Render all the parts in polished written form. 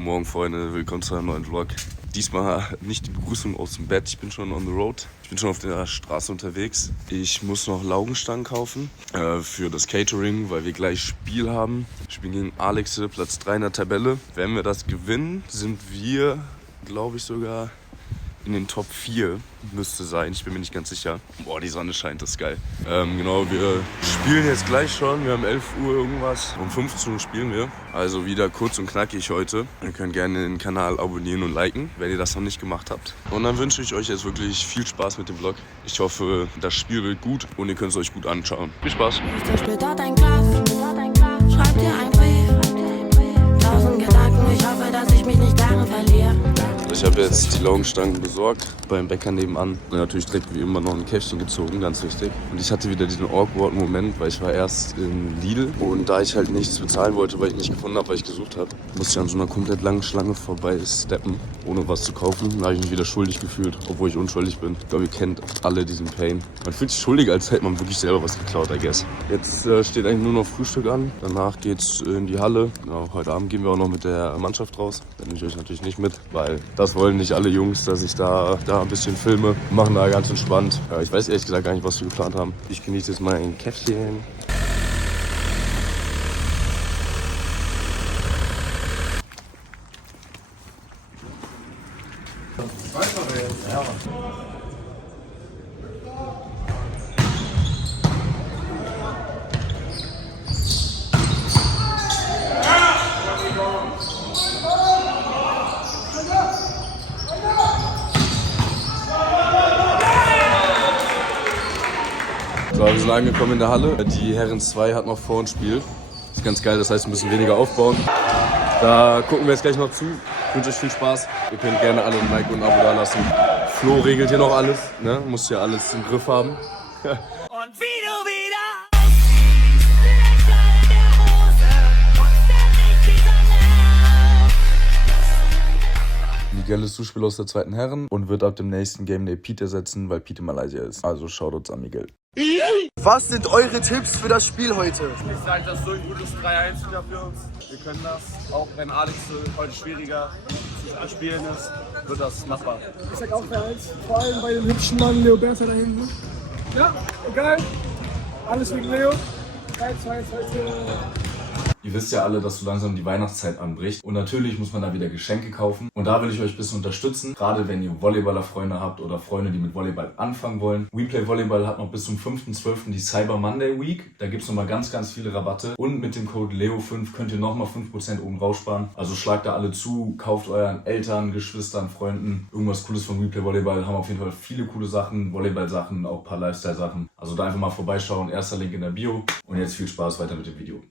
Guten Morgen, Freunde, willkommen zu einem neuen Vlog. Diesmal nicht die Begrüßung aus dem Bett, ich bin schon on the road. Ich bin schon auf der Straße unterwegs. Ich muss noch Laugenstangen kaufen für das Catering, weil wir gleich Spiel haben. Wir spielen gegen Alexe, Platz 3 in der Tabelle. Wenn wir das gewinnen, sind wir, glaube ich, sogar in den Top 4 müsste sein. Ich bin mir nicht ganz sicher. Boah, die Sonne scheint, das ist geil. Genau, wir spielen jetzt gleich schon. Wir haben 11 Uhr irgendwas. Um 15 Uhr spielen wir. Also wieder kurz und knackig heute. Ihr könnt gerne den Kanal abonnieren und liken, wenn ihr das noch nicht gemacht habt. Und dann wünsche ich euch jetzt wirklich viel Spaß mit dem Vlog. Ich hoffe, das Spiel wird gut und ihr könnt es euch gut anschauen. Viel Spaß! Ich später dein Glas, schreib dir ein Brief. 1000 Gedanken, ich hoffe, dass ich mich nicht darin verliere. Ich habe jetzt die Laugenstangen besorgt beim Bäcker nebenan. Und natürlich direkt wie immer noch ein Käffchen gezogen, ganz wichtig. Und ich hatte wieder diesen awkward Moment, weil ich war erst in Lidl. Und da ich halt nichts bezahlen wollte, weil ich nicht gefunden habe, was ich gesucht habe, musste ich an so einer komplett langen Schlange vorbei steppen, ohne was zu kaufen. Da habe ich mich wieder schuldig gefühlt, obwohl ich unschuldig bin. Ich glaube, ihr kennt alle diesen Pain. Man fühlt sich schuldig, als hätte man wirklich selber was geklaut, I guess. Jetzt steht eigentlich nur noch Frühstück an. Danach geht's in die Halle. Genau, heute Abend gehen wir auch noch mit der Mannschaft raus. Da nehme ich euch natürlich nicht mit, weil das wollen nicht alle Jungs, dass ich da ein bisschen filme. Wir machen da ganz entspannt. Ja, ich weiß ehrlich gesagt gar nicht, was wir geplant haben. Ich genieße jetzt mal ein Käffchen. So, wir sind angekommen in der Halle. Die Herren 2 hat noch vor uns Spiel. Das ist ganz geil, das heißt, wir müssen weniger aufbauen. Da gucken wir jetzt gleich noch zu. Ich wünsche euch viel Spaß. Ihr könnt gerne alle ein Like und ein Abo da lassen. Flo regelt hier noch alles, ne? Muss hier alles im Griff haben. Und wie du wieder Miguel ist Zuspieler aus der 2. Herren und wird ab dem nächsten Game Day Pete ersetzen, weil Pete in Malaysia ist. Also Shoutouts an Miguel. Was sind eure Tipps für das Spiel heute? Ich sage, das ist so ein gutes 3-1 wieder für uns. Wir können das. Auch wenn Alex heute schwieriger zu spielen ist, wird das machbar. Ich sag auch 3-1, vor allem bei dem hübschen Mann Leoberto da hinten. Ja, egal. Alles wegen Leo. 3-2 heute. Ihr wisst ja alle, dass so langsam die Weihnachtszeit anbricht. Und natürlich muss man da wieder Geschenke kaufen. Und da will ich euch ein bisschen unterstützen. Gerade wenn ihr Volleyballer-Freunde habt oder Freunde, die mit Volleyball anfangen wollen. WePlay Volleyball hat noch bis zum 5.12. die Cyber Monday Week. Da gibt es nochmal ganz, ganz viele Rabatte. Und mit dem Code LEO5 könnt ihr nochmal 5% oben raussparen. Also schlagt da alle zu, kauft euren Eltern, Geschwistern, Freunden irgendwas Cooles von WePlay Volleyball. Haben auf jeden Fall viele coole Sachen, Volleyball-Sachen, auch ein paar Lifestyle-Sachen. Also da einfach mal vorbeischauen. Erster Link in der Bio. Und jetzt viel Spaß weiter mit dem Video.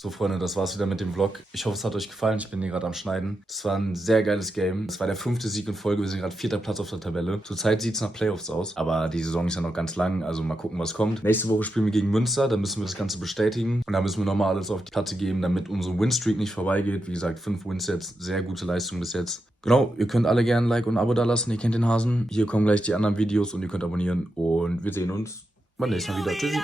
So Freunde, das war's wieder mit dem Vlog. Ich hoffe, es hat euch gefallen. Ich bin hier gerade am Schneiden. Das war ein sehr geiles Game. Es war der 5. Sieg in Folge. Wir sind gerade 4. Platz auf der Tabelle. Zurzeit sieht es nach Playoffs aus. Aber die Saison ist ja noch ganz lang. Also mal gucken, was kommt. Nächste Woche spielen wir gegen Münster. Da müssen wir das Ganze bestätigen. Und da müssen wir nochmal alles auf die Platte geben, damit unsere Winstreak nicht vorbeigeht. Wie gesagt, 5 Wins jetzt. Sehr gute Leistung bis jetzt. Genau, ihr könnt alle gerne ein Like und ein Abo da lassen. Ihr kennt den Hasen. Hier kommen gleich die anderen Videos und ihr könnt abonnieren. Und wir sehen uns beim nächsten Mal wieder. Tschüssi.